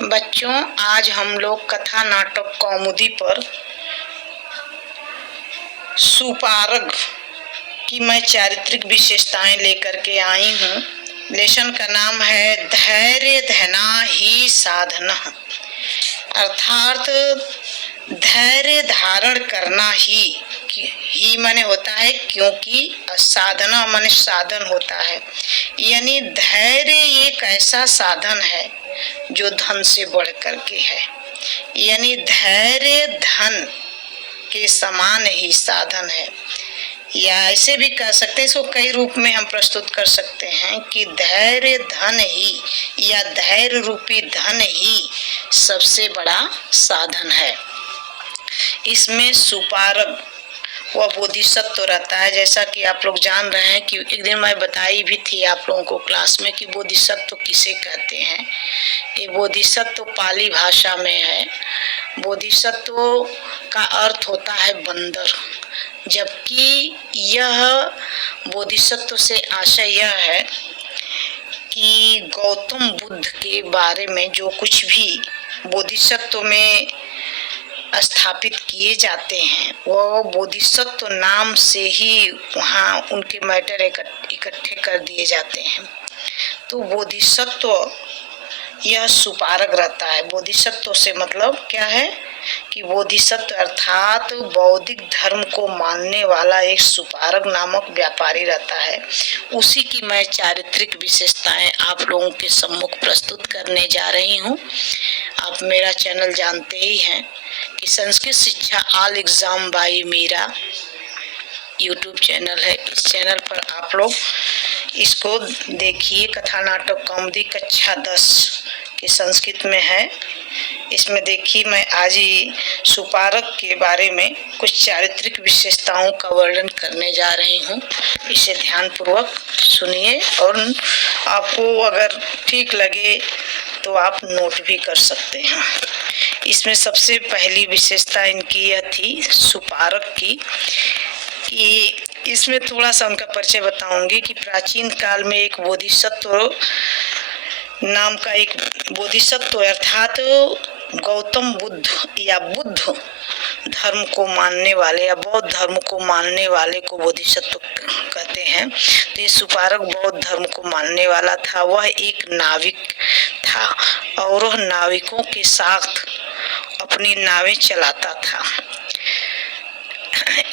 बच्चों, आज हम लोग कथा नाटक कौमुदी पर सुपारग की मैं चारित्रिक विशेषताएं लेकर के आई हूँ। लेसन का नाम है धैर्य धना ही साधना, अर्थात धैर्य धारण करना ही माने होता है, क्योंकि साधना माने साधन होता है। यानी धैर्य एक ऐसा साधन है जो धन से बढ़ करके है। यानी धैर्य धन के समान ही साधन है, या ऐसे भी कह सकते हैं, इसको कई रूप में हम प्रस्तुत कर सकते हैं कि धैर्य धन ही या धैर्य रूपी धन ही सबसे बड़ा साधन है। इसमें सुपारग वह बोधिसत्व रहता है, जैसा कि आप लोग जान रहे हैं कि एक दिन मैं बताई भी थी आप लोगों को क्लास में कि बोधिसत्व किसे कहते हैं। ये बोधिसत्व पाली भाषा में है। बोधिसत्व का अर्थ होता है बंदर, जबकि यह बोधिसत्व से आशय यह है कि गौतम बुद्ध के बारे में जो कुछ भी बोधिसत्व में स्थापित किए जाते हैं वो बोधिसत्व नाम से ही वहाँ उनके मैटर इकट्ठे कर दिए जाते हैं। तो बोधिसत्व यह सुपारग रहता है। बोधिसत्व से मतलब क्या है कि बोधिसत्व अर्थात बौद्धिक धर्म को मानने वाला एक सुपारग नामक व्यापारी रहता है। उसी की मैं चारित्रिक विशेषताएं आप लोगों के सम्मुख प्रस्तुत करने जा रही हूँ। आप मेरा चैनल जानते ही हैं कि Sanskrit Shiksha all exam by Meera YouTube channel है। इस चैनल पर आप लोग इसको देखिए। कथा नाटक कौमुदी कक्षा 10 की संस्कृत में है। इसमें देखिए, मैं आज ही सुपारग के बारे में कुछ चारित्रिक विशेषताओं का वर्णन करने जा रही हूँ। इसे ध्यान पूर्वक सुनिए और आपको अगर ठीक लगे तो आप नोट भी कर सकते हैं। इसमें सबसे पहली विशेषता इनकी यह थी सुपारग की कि इसमें थोड़ा सा उनका परिचय बताऊंगी कि प्राचीन काल में एक बोधिसत्व नाम का एक बोधिसत्व अर्थात गौतम बुद्ध या बुद्ध धर्म को मानने वाले या बौद्ध धर्म को मानने वाले को बोधिसत्व कहते हैं। तो ये सुपारग बौद्ध धर्म को मानने वाला था। वह एक नाविक था और वह नाविकों के साथ अपनी नावें चलाता था।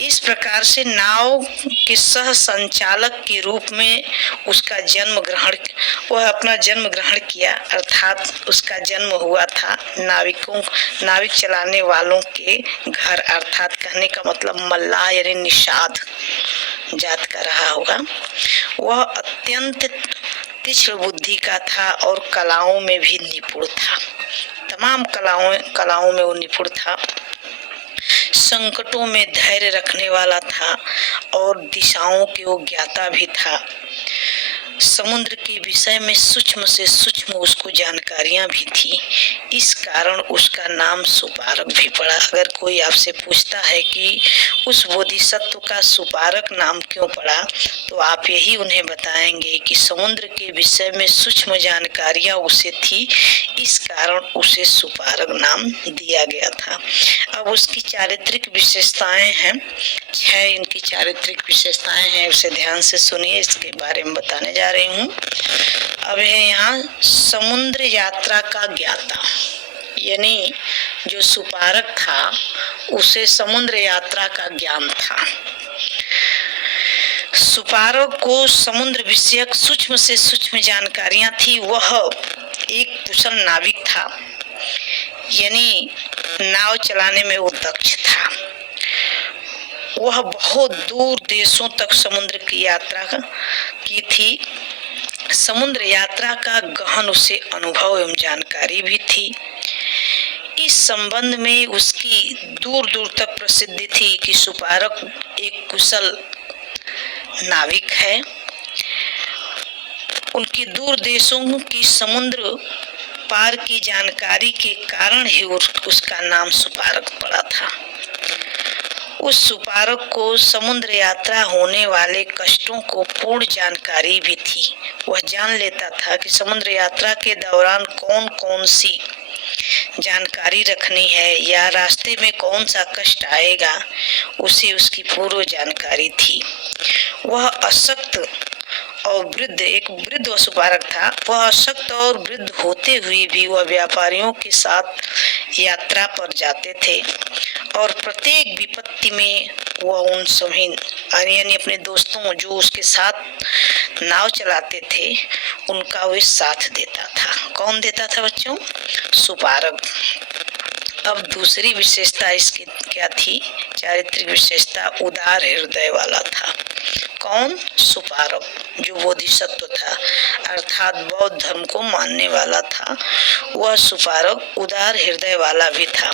इस प्रकार से नाव के सह संचालक के रूप में उसका वह अपना जन्म ग्रहण किया, अर्थात उसका जन्म हुआ था नाविक चलाने वालों के घर, अर्थात कहने का मतलब मल्लाह यानी निषाद जात का रहा होगा। वह अत्यंत तीक्ष्ण बुद्धि का था और कलाओं में भी निपुण था। तमाम कलाओं में वो निपुण था। संकटों में धैर्य रखने वाला था और दिशाओं के वो ज्ञाता भी था। समुद्र के विषय में सूक्ष्म से सूक्ष्म उसको जानकारियां भी थी। इस कारण उसका नाम सुपारग भी पड़ा। अगर कोई आपसे पूछता है कि उस बोधिसत्व का सुपारग नाम क्यों पड़ा, तो आप यही उन्हें बताएंगे कि समुद्र के विषय में सूक्ष्म जानकारियां उसे थी, इस कारण उसे सुपारग नाम दिया गया था। अब उसकी चारित्रिक विशेषताएं हैं, 6 इनकी चारित्रिक विशेषताएं हैं। उसे ध्यान से सुनिए, इसके बारे में बताने जा रही हूँ। अब है यहाँ समुद्र यात्रा का ज्ञाता, यानी जो सुपारग था उसे समुद्र यात्रा का ज्ञान था। सुपारग को समुद्र विषयक सूक्ष्म से सूक्ष्म जानकारियां थी। वह एक कुशल नाविक था, यानी नाव चलाने में वो दक्ष था। वह बहुत दूर देशों तक समुद्र की यात्रा की थी। समुद्र यात्रा का गहन उसे अनुभव एवं जानकारी भी थी। इस संबंध में उसकी दूर दूर तक प्रसिद्धि थी कि सुपारग एक कुशल नाविक है। उनकी दूर देशों की समुद्र पार की जानकारी के कारण ही उसका नाम सुपारग पड़ा था। उस सुपारग को समुद्र यात्रा होने वाले कष्टों को पूर्ण जानकारी भी थी। वह जान लेता था कि समुद्र यात्रा के दौरान कौन कौन सी जानकारी रखनी है या रास्ते में कौन सा कष्ट आएगा, उसे उसकी पूर्व जानकारी थी। वह अशक्त और वृद्ध, एक वृद्ध वसुपारक था। वह अशक्त और वृद्ध होते हुए भी वह व्यापारियों के साथ यात्रा पर जाते थे और प्रत्येक विपत्ति में वह उन सभी यानी अपने दोस्तों जो उसके साथ नाव चलाते थे उनका वे साथ देता था। कौन देता था बच्चों? सुपारक। अब दूसरी विशेषता इसकी क्या थी? चारित्रिक विशेषता, उदार हृदय वाला था। कौन? सुपारक, जो बोधिसत्व था अर्थात बौद्ध धर्म को मानने वाला था। वह सुपारक उदार हृदय वाला भी था।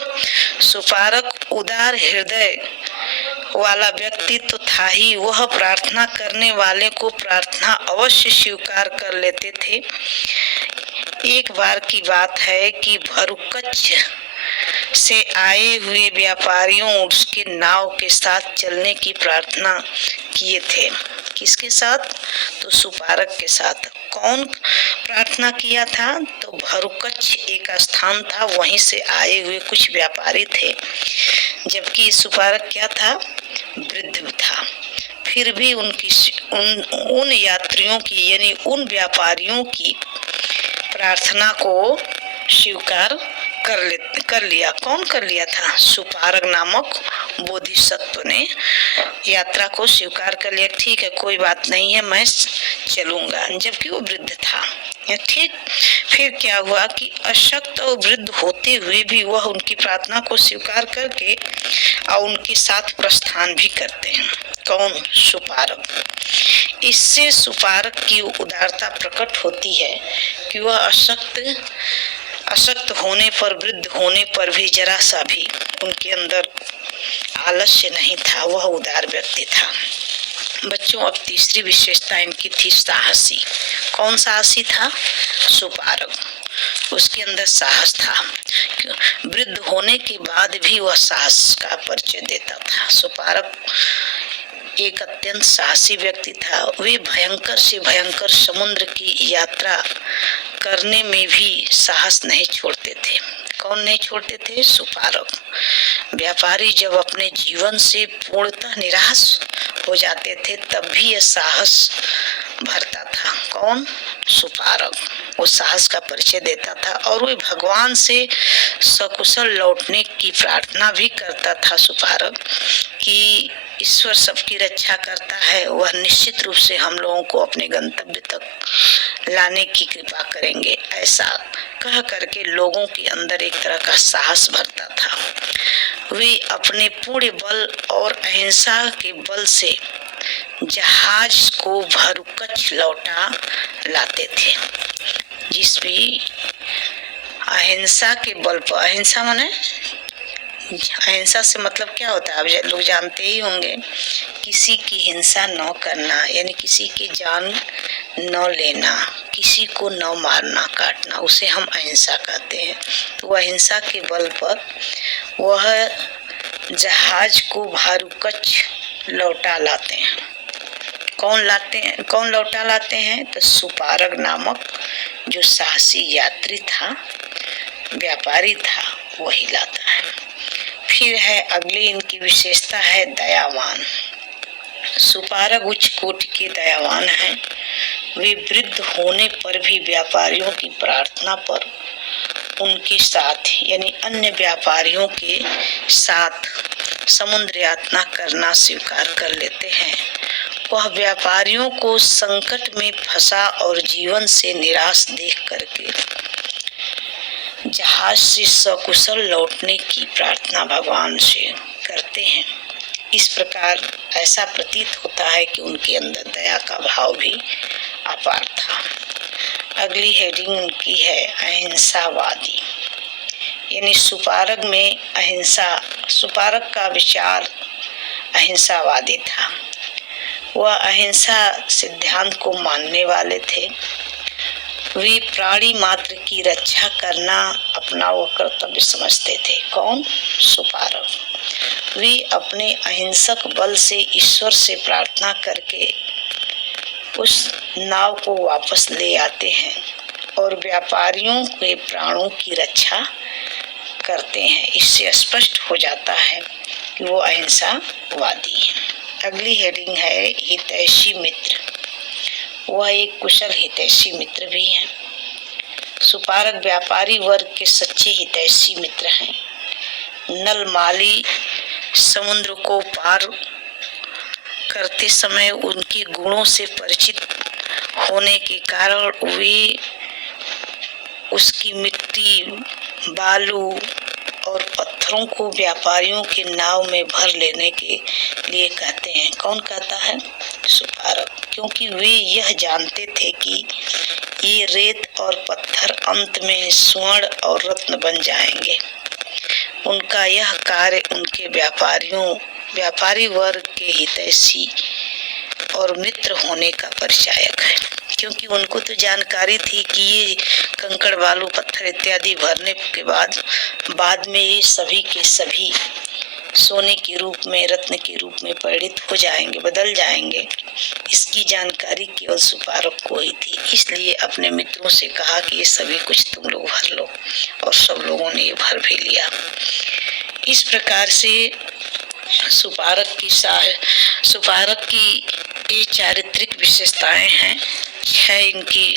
सुपारक उदार हृदय वाला व्यक्ति तो था ही, वह प्रार्थना करने वाले को प्रार्थना अवश्य स्वीकार कर लेते थे। एक बार की बात है कि भरुकच्छ से आए हुए व्यापारियों उसके नाव के साथ चलने की प्रार्थना किए थे। किसके साथ? तो सुपारक के साथ। कौन प्रार्थना किया था? तो भरुकच्छ एक स्थान था, वहीं से आए हुए कुछ व्यापारी थे, जबकि सुपारक क्या था? वृद्ध था। फिर भी उन यात्रियों की यानी उन व्यापारियों की प्रार्थना को स्वीकार कर लिया। कौन कर लिया था? सुपारक नामक बोधिसत्व ने यात्रा को स्वीकार कर लिया। ठीक है, कोई बात नहीं है, मैं चलूंगा, जबकि वो वृद्ध था। ठीक। फिर क्या हुआ कि अशक्त और वृद्ध होते हुए भी वह उनकी प्रार्थना को स्वीकार करके और उनके साथ प्रस्थान भी करते हैं। कौन? सुपारक। इससे सुपारक की उदारता प्रकट होती है कि वह अशक्त होने पर, वृद्ध होने पर भी जरा सा भी उनके अंदर आलस्य नहीं था, वह उदार व्यक्ति था। बच्चों, अब तीसरी विशेषता इनकी थी साहसी। कौन साहसी था? सुपारक। उसके अंदर साहस था। वृद्ध होने के बाद भी वह साहस का परिचय देता था। सुपारक एक अत्यंत साहसी व्यक्ति था। वे भयंकर से भयंकर समुद्र की यात्रा करने में भी साहस नहीं छोड़ते थे। कौन नहीं छोड़ते थे? सुपारक। व्यापारी जब अपने जीवन से पूर्णतः निराश हो जाते थे तब भी यह साहस भरता था। कौन? सुपारक। वो साहस का परिचय देता था और वे भगवान से सकुशल लौटने की प्रार्थना भी करता था। सुपारक कि ईश्वर सबकी रक्षा करता है, वह निश्चित रूप से हम लोगों को अपने गंतव्य तक लाने की कृपा करेंगे, ऐसा कह करके लोगों के अंदर एक तरह का साहस भरता था। वे अपने पूर्ण बल और अहिंसा के बल से जहाज को भरुकच्छ लौटा लाते थे। जिस भी अहिंसा के बल पर, अहिंसा माने अहिंसा से मतलब क्या होता है आप लोग जानते ही होंगे, किसी की हिंसा न करना, यानी किसी की जान न लेना, किसी को न मारना काटना, उसे हम अहिंसा कहते हैं। तो वह अहिंसा के बल पर वह जहाज को भरुकच्छ लौटा लाते हैं। कौन लौटा लाते हैं? तो सुपारक नामक जो साहसी यात्री था, व्यापारी था, वही लाता है। फिर है अगली इनकी विशेषता है दयावान। सुपारक उच्च कोटि के दयावान हैं। वे वृद्ध होने पर भी व्यापारियों की प्रार्थना पर उनके साथ यानी अन्य व्यापारियों के साथ समुद्र यात्रा करना स्वीकार कर लेते हैं। वह व्यापारियों को संकट में फंसा और जीवन से निराश देख करके जहाज से सकुशल लौटने की प्रार्थना भगवान से करते हैं। इस प्रकार ऐसा प्रतीत होता है कि उनके अंदर दया का भाव भी अपार था। अगली हेडिंग उनकी है अहिंसावादी, यानी सुपारक में अहिंसा, सुपारक का विचार अहिंसावादी था। वह अहिंसा सिद्धांत को मानने वाले थे। वे प्राणी मात्र की रक्षा करना अपना वो कर्तव्य समझते थे। कौन? सुपारक। वे अपने अहिंसक बल से ईश्वर से प्रार्थना करके उस नाव को वापस ले आते हैं और व्यापारियों के प्राणों की रक्षा करते हैं। इससे स्पष्ट हो जाता है कि वो अहिंसावादी हैं। अगली हेडिंग है हितैषी मित्र। वह एक कुशल हितैषी मित्र भी हैं। सुपारक व्यापारी वर्ग के सच्चे हितैषी मित्र हैं। नलमाली समुद्र को पार करते समय उनके गुणों से परिचित होने के कारण वे उसकी मिट्टी, बालू और पत्थरों को व्यापारियों के नाव में भर लेने के लिए कहते हैं। कौन कहता है? सुपारक। क्योंकि वे यह जानते थे कि ये रेत और पत्थर अंत में स्वर्ण और रत्न बन जाएंगे। उनका यह कार्य उनके व्यापारी वर्ग के हितैषी और मित्र होने का परिचायक है। क्योंकि उनको तो जानकारी थी कि ये कंकड़, बालू, पत्थर इत्यादि भरने के बाद में ये सभी के सभी सोने के रूप में, रत्न के रूप में परिणित हो जाएंगे, बदल जाएंगे। इसकी जानकारी केवल सुपारक को ही थी। इसलिए अपने मित्रों से कहा कि ये सभी कुछ तुम लोग भर लो, और सब लोगों ने ये भर भी लिया। इस प्रकार से सुपारक की ये चारित्रिक विशेषताएं हैं। 6 इनकी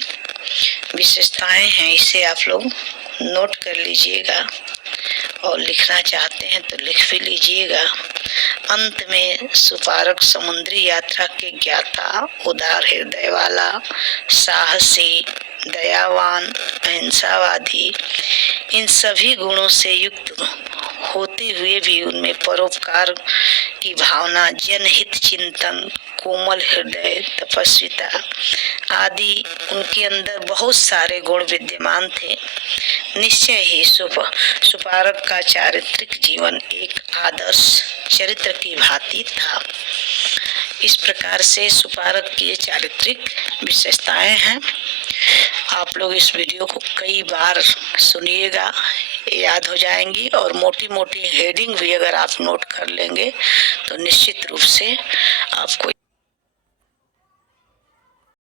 विशेषताएं हैं। इसे आप लोग नोट कर लीजिएगा और लिखना चाहते हैं तो लिख भी लीजिएगा। अंत में सुपारक समुद्री यात्रा के ज्ञाता, उदार हृदय वाला, साहसी, दयावान, अहिंसावादी, इन सभी गुणों से युक्त होते हुए भी उनमें परोपकार की भावना, जनहित चिंतन, कोमल हृदय, तपस्विता आदि उनके अंदर बहुत सारे गुण विद्यमान थे। निश्चय ही सुपारक का चारित्रिक जीवन एक आदर्श चरित्र की भांति था। इस प्रकार से सुपारक की चारित्रिक विशेषताएं हैं। आप लोग इस वीडियो को कई बार सुनिएगा, याद हो जाएंगी। और मोटी मोटी हेडिंग भी अगर आप नोट कर लेंगे तो निश्चित रूप से आपको